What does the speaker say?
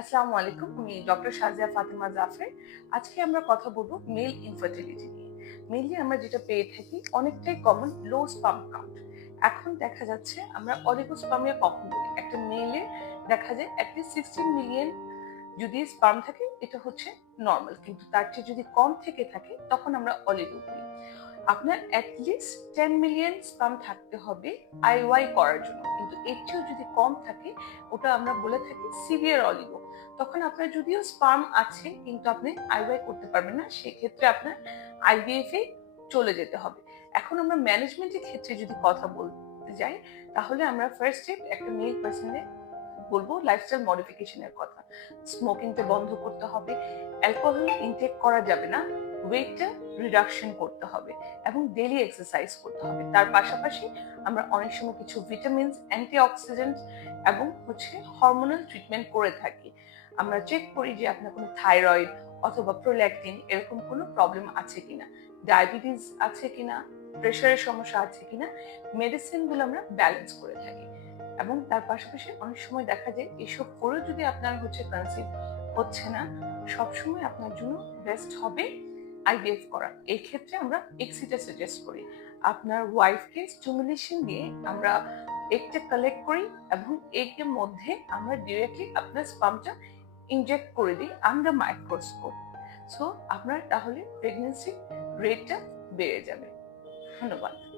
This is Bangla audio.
আসসালামু আলাইকুম আমি ডক্টর শাজিয়া ফাতেমা জাফরে আজকে আমরা কথা বলবো মেল ইনফার্টিলিটি নিয়ে মেনলি আমরা যেটা পেয়ে থাকি অনেকটাই কমন লো স্পাম কাউন্ট এখন দেখা যাচ্ছে আমরা স্পামিয়া কখন বলি একটা মেলে দেখা যায় একটি সিক্সটিন মিলিয়ন যদি স্পাম থাকে এটা হচ্ছে নর্মাল কিন্তু তার চেয়ে যদি কম থেকে থাকে তখন আমরা অলিগো বলি আপনার অ্যাটলিস্ট টেন মিলিয়ন স্পাম থাকতে হবে আইওয়াই করার জন্য কিন্তু এর চেয়েও যদি কম থাকে ওটা আমরা বলে থাকি সিভিয়ার অলিগো তখন আপনার যদিও স্পাম আছে কিন্তু আপনি আইওয়াই করতে পারবেন না সেক্ষেত্রে আপনার এ চলে যেতে হবে এখন আমরা ম্যানেজমেন্টের ক্ষেত্রে যদি কথা বলতে যাই তাহলে আমরা ফার্স্ট স্টেপ একটা মেয়ে পার্সনের বলবো লাইফস্টাইল মডিফিকেশনের কথা স্মোকিংটা বন্ধ করতে হবে অ্যালকোহল ইনটেক করা যাবে না ওয়েটটা রিডাকশন করতে হবে এবং ডেলি এক্সারসাইজ করতে হবে তার পাশাপাশি আমরা অনেক সময় কিছু ভিটামিনস অ্যান্টি অ্যান্টিঅক্সিডেন্ট এবং হচ্ছে হরমোনাল ট্রিটমেন্ট করে থাকি আমরা চেক করি যে আপনার কোনো থাইরয়েড অথবা প্রোল্যাক্টিন এরকম কোনো প্রবলেম আছে কিনা ডায়াবেটিস আছে কিনা প্রেশারের সমস্যা আছে কিনা মেডিসিনগুলো আমরা ব্যালেন্স করে থাকি এবং তার পাশাপাশি অনেক সময় দেখা যায় এসব করেও যদি আপনার হচ্ছে কনসিভ হচ্ছে না সবসময় আপনার জন্য বেস্ট হবে আইভিএফ করা এই ক্ষেত্রে আমরা এক্সিটা সাজেস্ট করি আপনার ওয়াইফকে স্টিমুলেশন দিয়ে আমরা এগটা কালেক্ট করি এবং এগের মধ্যে আমরা ডিরেক্টলি আপনার স্পামটা ইনজেক্ট করে দিই আন্ডার মাইক্রোস্কোপ সো আপনার তাহলে প্রেগনেন্সি রেটটা বেড়ে যাবে ধন্যবাদ